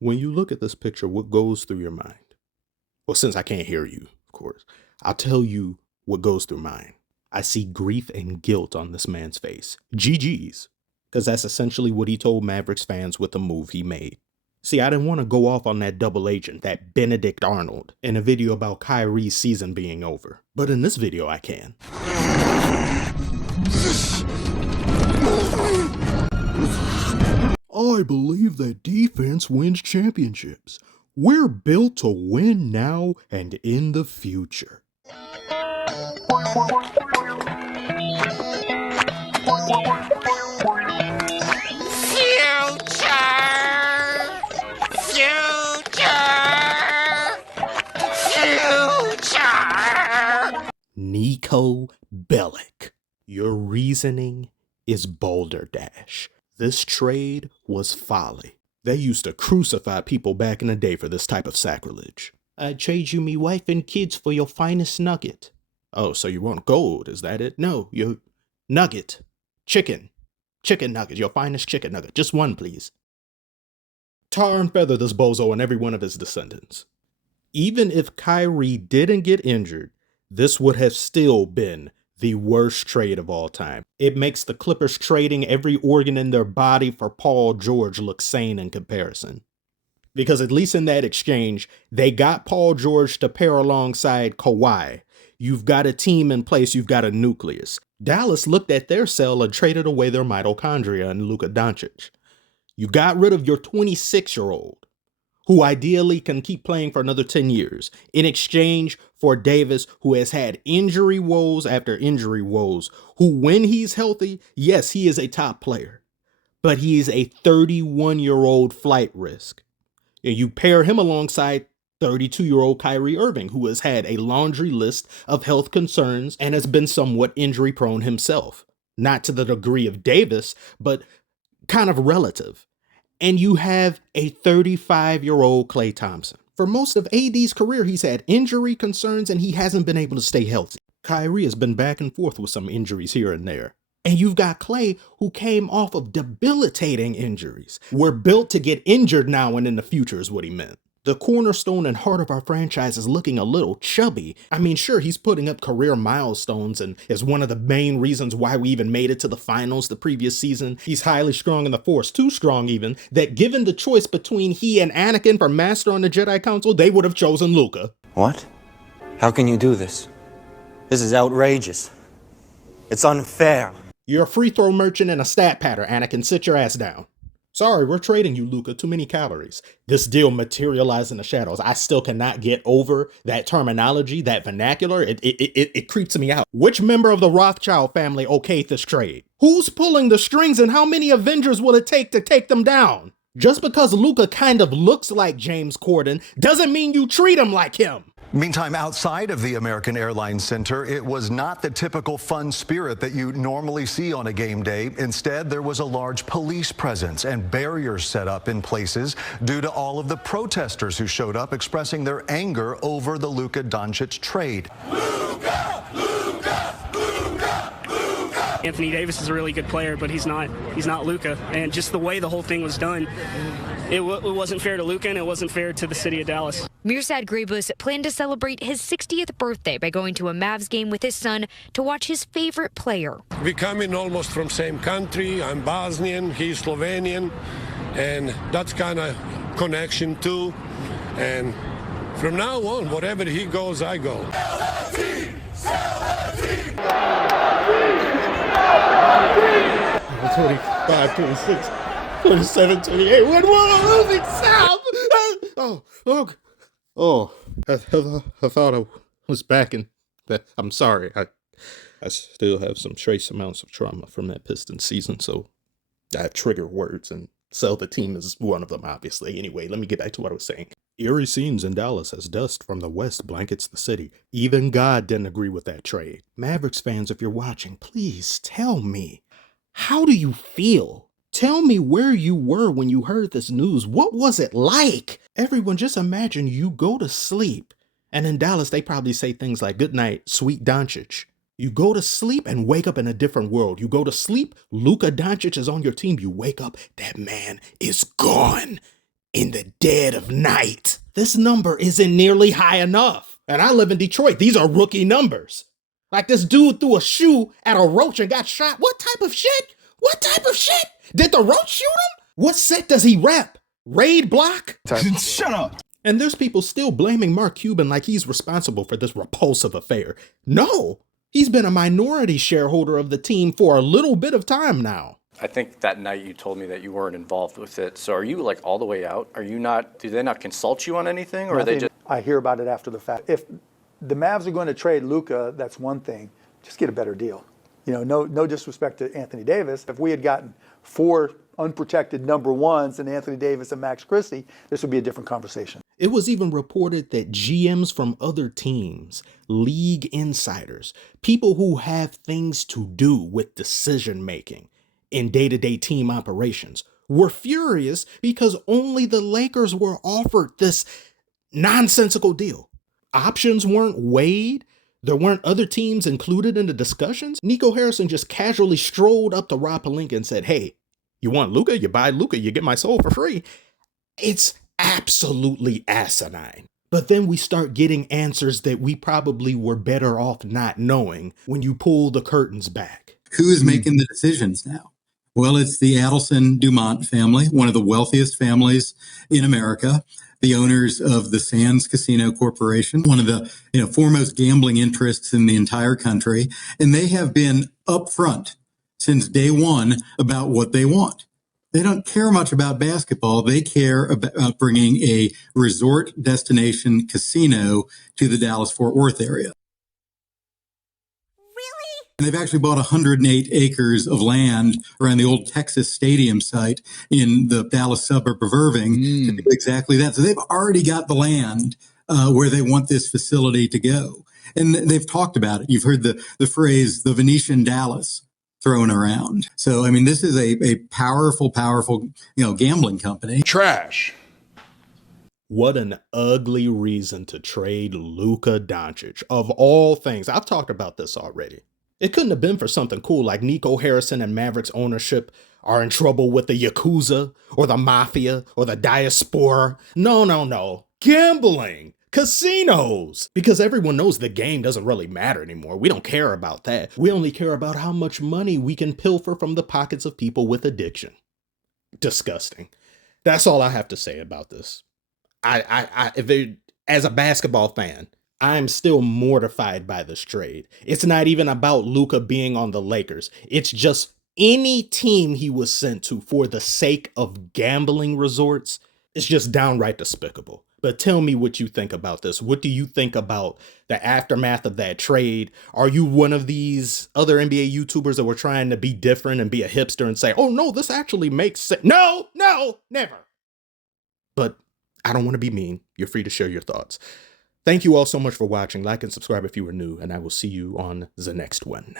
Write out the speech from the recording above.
When you look at this picture, what goes through your mind? Well, since I can't hear you, of course, I'll tell you what goes through mine. I see grief and guilt on this man's face. GG's. Because that's essentially what he told Mavericks fans with the move he made. See, I didn't want to go off on that double agent, that Benedict Arnold, in a video about Kyrie's season being over. But in this video, I can. I believe that defense wins championships. We're built to win now and in the future. Nico Bellic. Your reasoning is balderdash. This trade was folly. They used to crucify people back in the day for this type of sacrilege. I'd trade you me wife and kids for your finest nugget. Oh, so you want gold, is that it? No, you nugget. Chicken. Chicken nugget, your finest chicken nugget. Just one, please. Tar and feather this bozo and every one of his descendants. Even if Kyrie didn't get injured, this would have still been the worst trade of all time. It makes the Clippers trading every organ in their body for Paul George look sane in comparison. Because at least in that exchange, they got Paul George to pair alongside Kawhi. You've got a team in place, you've got a nucleus. Dallas looked at their cell and traded away their mitochondria in Luka Doncic. You got rid of your 26-year-old, who ideally can keep playing for another 10 years, in exchange for Davis, who has had injury woes after injury woes, who, when he's healthy, yes, he is a top player, but he's a 31-year-old flight risk. And you pair him alongside 32-year-old Kyrie Irving, who has had a laundry list of health concerns and has been somewhat injury-prone himself. Not to the degree of Davis, but kind of relative. And you have a 35-year-old Klay Thompson. For most of AD's career, he's had injury concerns and he hasn't been able to stay healthy. Kyrie has been back and forth with some injuries here and there. And you've got Klay, who came off of debilitating injuries. We're built to get injured now and in the future is what he meant. The cornerstone and heart of our franchise is looking a little chubby. I mean, sure, he's putting up career milestones and is one of the main reasons why we even made it to the finals the previous season. He's highly strong in the Force, too strong even, that given the choice between he and Anakin for Master on the Jedi Council, they would have chosen Luka. What? How can you do this? This is outrageous. It's unfair. You're a free throw merchant and a stat patter, Anakin. Sit your ass down. Sorry, we're trading you, Luka. Too many calories. This deal materialized in the shadows. I still cannot get over that terminology, that vernacular. It creeps me out. Which member of the Rothschild family okayed this trade? Who's pulling the strings and how many Avengers will it take to take them down? Just because Luka kind of looks like James Corden doesn't mean you treat him like him. Meantime, outside of the American Airlines Center, it was not the typical fun spirit that you normally see on a game day. Instead, there was a large police presence and barriers set up in places due to all of the protesters who showed up expressing their anger over the Luka Doncic trade. Luka! Luka! Luka! Luka! Anthony Davis is a really good player, but he's not Luka. And just the way the whole thing was done, it wasn't fair to Luka and it wasn't fair to the city of Dallas. Mirsad Gribus planned to celebrate his 60th birthday by going to a Mavs game with his son to watch his favorite player. We come in almost from same country. I'm Bosnian, he's Slovenian, and that's kind of connection too. And from now on, wherever he goes, I go. 25, 26, 27, 28. When we're losing, stop! I thought I was back in that. I'm sorry. I still have some trace amounts of trauma from that Pistons season, so I trigger words, and sell the team is one of them, obviously. Anyway, let me get back to what I was saying. Eerie scenes in Dallas as dust from the west blankets the city. Even God didn't agree with that trade. Mavericks fans, if you're watching, please tell me, how do you feel? Tell me where you were when you heard this news. What was it like? Everyone, just imagine you go to sleep. And in Dallas, they probably say things like, good night, sweet Doncic. You go to sleep and wake up in a different world. You go to sleep, Luka Doncic is on your team. You wake up, that man is gone. in the dead of night. This number isn't nearly high enough. And I live in Detroit. These are rookie numbers. Like this dude threw a shoe at a roach and got shot. What type of shit? What type of shit? Did the roach shoot him? What set does he rep? Raid block? Shut up. And there's people still blaming Mark Cuban like he's responsible for this repulsive affair. No, he's been a minority shareholder of the team for a little bit of time now. I think that night you told me that you weren't involved with it. So are you like all the way out? Are you not, do they not consult you on anything, or are they just? I hear about it after the fact. If the Mavs are going to trade Luka, that's one thing. Just get a better deal. You know, no disrespect to Anthony Davis. If we had gotten 4 unprotected number ones and Anthony Davis and Max Christie, this would be a different conversation. It was even reported that GMs from other teams, league insiders, people who have things to do with decision making in day-to-day team operations, were furious because only the Lakers were offered this nonsensical deal. Options weren't weighed. There weren't other teams included in the discussions. Nico Harrison just casually strolled up to Rob Pelinka and said, hey, you want Luka? You buy Luka, you get my soul for free. It's absolutely asinine. But then we start getting answers that we probably were better off not knowing when you pull the curtains back. Who is making the decisions now? Well, it's the Adelson Dumont family, one of the wealthiest families in America, the owners of the Sands Casino Corporation, one of the foremost gambling interests in the entire country. And they have been upfront since day one about what they want. They don't care much about basketball. They care about bringing a resort destination casino to the Dallas-Fort Worth area. And they've actually bought 108 acres of land around the old Texas Stadium site in the Dallas suburb of Irving to do exactly that. So they've already got the land where they want this facility to go. And they've talked about it. You've heard the phrase, the Venetian Dallas, thrown around. So, I mean, this is a powerful, gambling company. Trash. What an ugly reason to trade Luka Doncic. Of all things, I've talked about this already. It couldn't have been for something cool like Nico Harrison and Mavericks ownership are in trouble with the Yakuza or the Mafia or the Diaspora. No. Gambling. Casinos. Because everyone knows the game doesn't really matter anymore. We don't care about that. We only care about how much money we can pilfer from the pockets of people with addiction. Disgusting. That's all I have to say about this. As a basketball fan, I'm still mortified by this trade. It's not even about Luka being on the Lakers. It's just any team he was sent to for the sake of gambling resorts. It's just downright despicable. But tell me what you think about this. What do you think about the aftermath of that trade? Are you one of these other NBA YouTubers that were trying to be different and be a hipster and say, oh no, this actually makes sense? No, never. But I don't want to be mean. You're free to share your thoughts. Thank you all so much for watching. Like and subscribe if you are new, and I will see you on the next one.